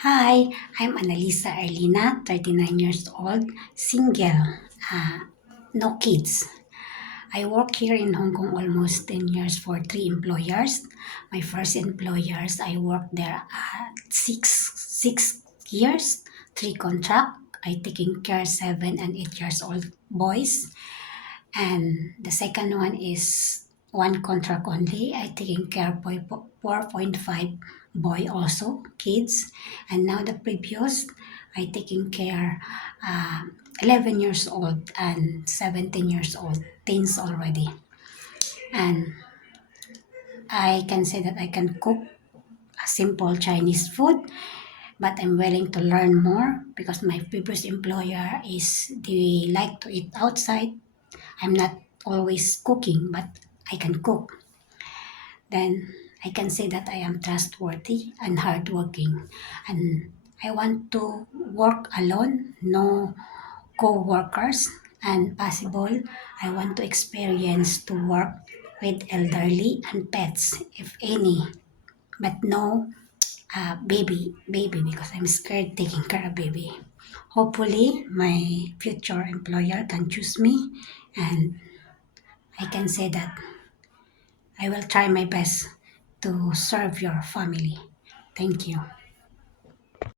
Hi, I'm Annalisa Erlina, 39 years old, single, uh, no kids. I work here in Hong Kong almost 10 years for three employers. My first employers, I worked there six years, three contract. I taking care 7 and 8 years old boys. And the second one is one contract only. I taking care boy 4.5 boy also kids. And now the previous I taking care 11 years old and 17 years old teens already. And I can say that I can cook a simple Chinese food, but I'm willing to learn more because my previous employer is they like to eat outside. I'm not always cooking, but I can cook. Then I can say that I am trustworthy and hardworking. And I want to work alone, no co-workers, and possible I want to experience to work with elderly and pets, if any, but no baby because I'm scared taking care of baby. Hopefully, my future employer can choose me, and I can say that I will try my best to serve your family. Thank you.